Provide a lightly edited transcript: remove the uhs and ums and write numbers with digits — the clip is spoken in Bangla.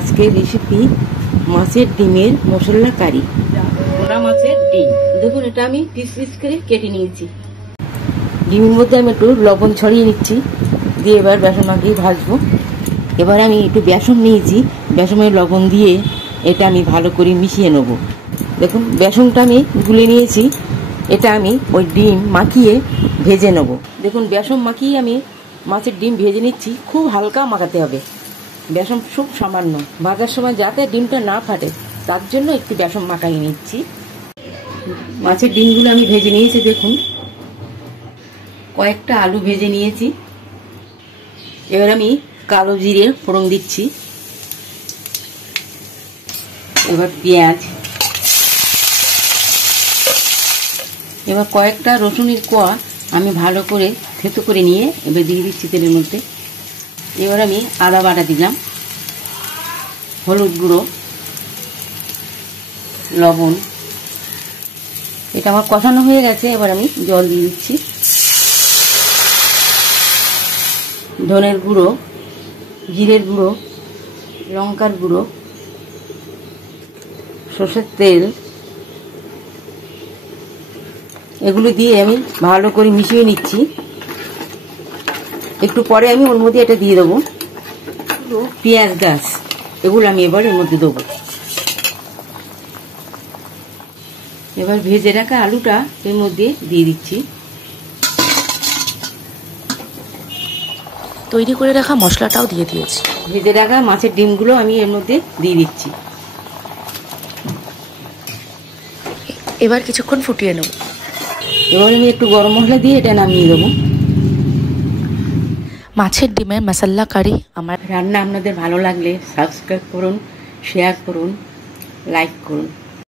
আজকের রেসিপি মাছের ডিমের মশলা কারি। পোড়া মাছের ডিম দেখুন, এটা আমি পিস পিস করে কেটে নিয়েছি। ডিমের মধ্যে আমি একটু লবণ ছড়িয়ে নিচ্ছি, দিয়ে এবার বেসন মাখিয়ে ভাজবো। এবার আমি একটু বেসন নিয়েছি, বেসনের লবণ দিয়ে এটা আমি ভালো করে মিশিয়ে নেব। দেখুন বেসনটা আমি গুলে নিয়েছি, এটা আমি ওই ডিম মাখিয়ে ভেজে নেব। দেখুন বেসন মাখিয়ে আমি মাছের ডিম ভেজে নিচ্ছি। খুব হালকা মাখাতে হবে, বেসন খুব সামান্য, ভাজার সময় যাতে ডিমটা না ফাটে তার জন্য একটু বেসন মাখিয়ে নিচ্ছি। মাছের ডিমগুলো আমি ভেজে নিয়েছি। দেখুন কয়েকটা আলু ভেজে নিয়েছি। এবার আমি কালো জিরে ফোড়ন দিচ্ছি। এবার পেঁয়াজ, এবার কয়েকটা রসুনের কোয়া আমি ভালো করে থেতো করে নিয়ে এবার দিয়ে দিচ্ছি তেলের মধ্যে। এবার আমি আদা বাটা দিলাম, হলুদ গুঁড়ো, লবণ। এটা আমার কষানো হয়ে গেছে, এবার আমি জল দিয়ে দিচ্ছি। ধনের গুঁড়ো, জিরের গুঁড়ো, লঙ্কার গুঁড়ো, সরষের তেল, এগুলো দিয়ে আমি ভালো করে মিশিয়ে নিচ্ছি। একটু পরে আমি ওর মধ্যে এটা দিয়ে দেবো, পেঁয়াজ গাছ, এগুলো আমি এবার এর মধ্যে দেবো। এবার ভেজে রাখা আলুটা এর মধ্যে দিয়ে দিচ্ছি। তৈরি করে রাখা মশলাটাও দিয়ে দিয়েছি। ভেজে রাখা মাছের ডিমগুলো আমি এর মধ্যে দিয়ে দিচ্ছি। এবার কিছুক্ষণ ফুটিয়ে নেব। এবার আমি একটু গরম মশলা দিয়ে এটা নামিয়ে দেবো। মাছের ডিমের মশলা কারি আমার রান্না আপনাদের ভালো লাগলে সাবস্ক্রাইব করুন, শেয়ার করুন, লাইক করুন।